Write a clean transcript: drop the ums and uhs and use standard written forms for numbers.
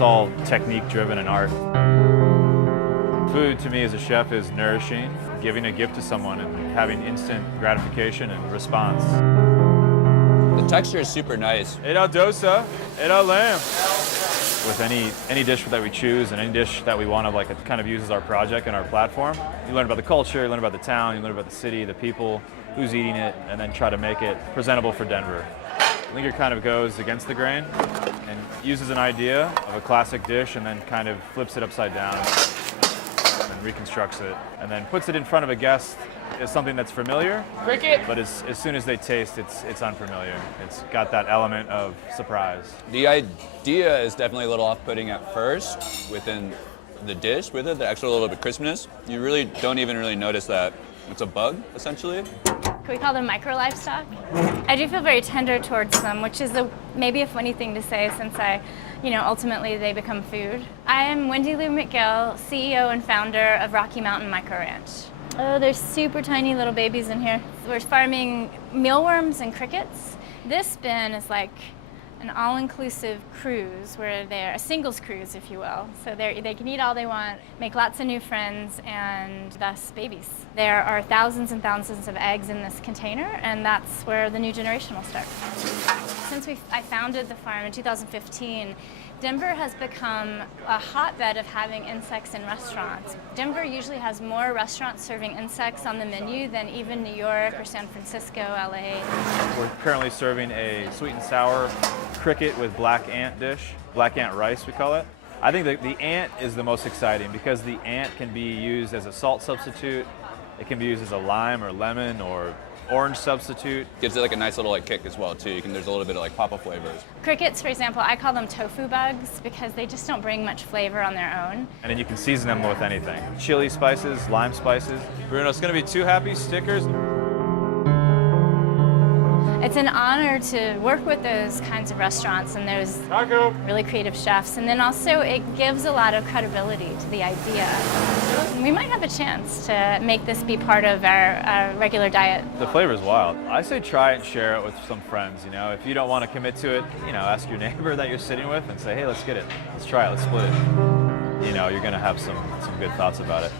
It's all technique driven and art. Food to me as a chef is nourishing, giving a gift to someone and having instant gratification and response. The texture is super nice. Era dosa, era lamb. With any dish that we choose and any dish that we want to, like, it kind of uses our project and our platform. You learn about the culture, you learn about the town, you learn about the city, the people, who's eating it, and then try to make it presentable for Denver. Linger kind of goes against the grain and uses an idea of a classic dish and then kind of flips it upside down and reconstructs it, and then puts it in front of a guest as something that's familiar, Cricket! but as soon as they taste, it's unfamiliar. It's got that element of surprise. The idea is definitely a little off-putting at first within the dish, with it, the extra little bit of crispness. You really don't even really notice that it's a bug, essentially. We call them micro livestock. I do feel very tender towards them, which is maybe a funny thing to say since ultimately they become food. I am Wendy Lou McGill, CEO and founder of Rocky Mountain Micro Ranch. Oh, there's super tiny little babies in here. We're farming mealworms and crickets. This bin is like an all-inclusive cruise where they're a singles cruise, if you will. So they can eat all they want, make lots of new friends, and thus babies. There are thousands and thousands of eggs in this container, and that's where the new generation will start. Since I founded the farm in 2015, Denver has become a hotbed of having insects in restaurants. Denver usually has more restaurants serving insects on the menu than even New York or San Francisco, LA. We're currently serving a sweet and sour cricket with black ant dish, black ant rice we call it. I think that the ant is the most exciting because the ant can be used as a salt substitute. It can be used as a lime or lemon or orange substitute. Gives it like a nice little kick as well too. There's a little bit of pop-up flavors. Crickets, for example, I call them tofu bugs because they just don't bring much flavor on their own. And then you can season them with anything. Chili spices, lime spices. Bruno, it's gonna be 2 happy stickers. It's an honor to work with those kinds of restaurants and those really creative chefs. And then also it gives a lot of credibility to the idea. We might have a chance to make this be part of our regular diet. The flavor is wild. I say try it and share it with some friends. If you don't want to commit to it, ask your neighbor that you're sitting with and say, hey, let's get it. Let's try it, let's split it. You're gonna have some good thoughts about it.